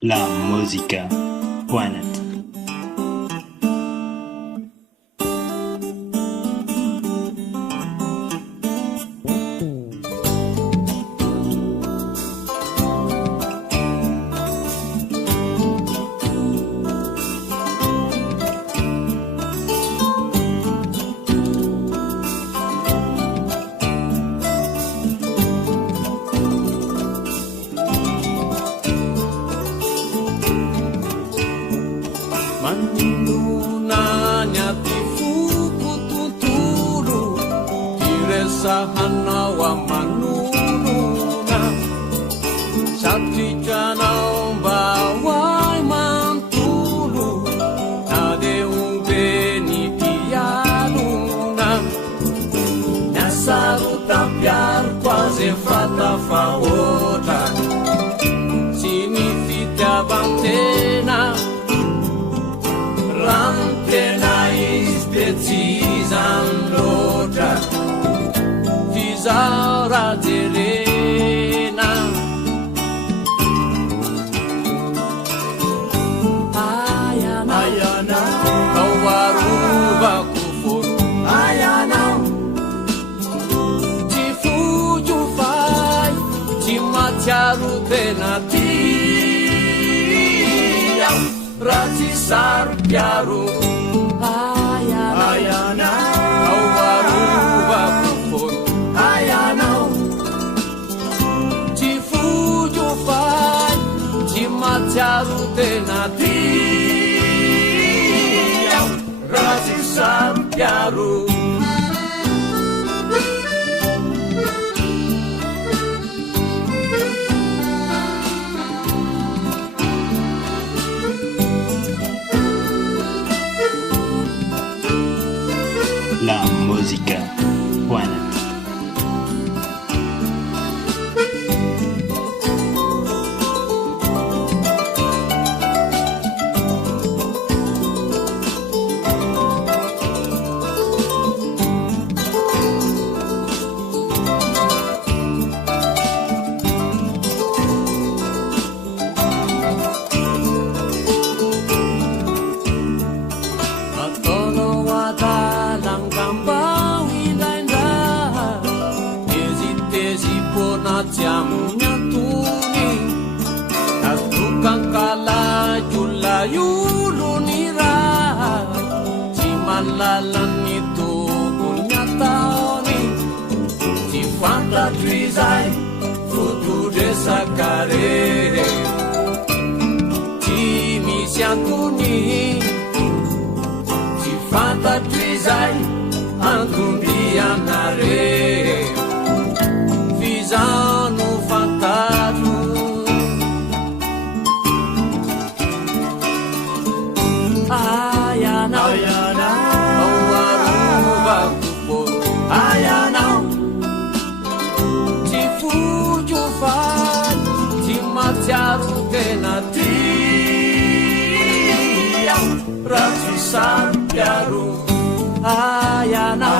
La musica Planet. Manunanya tifuku tuturu Kiresahana wa manununa Sakti jana umbawai mantulu Nade ubeni tiaduna Nasaru tapiar quasi fatta faota Significa bantena Plena ispezizan lotra Fizaura terena Ayana Kawaruba kufur Ayana Tifuju fai Timatiaru tenati Rati sarpiaru Ayana Awaruba kufur Ayana Tifuju fai Timatiaru tenati Rati sarpiaru La musica Planet. Jamnya tuni Natukang kala jula yulunira Simalalan itu punya taoni Tifanta trizai Futu desa kare Timi siantuni Tifanta trizai Antumbianare Fizano fantasma Ayana Awaruba kufur Ayana Tifuju fai Timatiaru tenati Rati sampiaru Ayana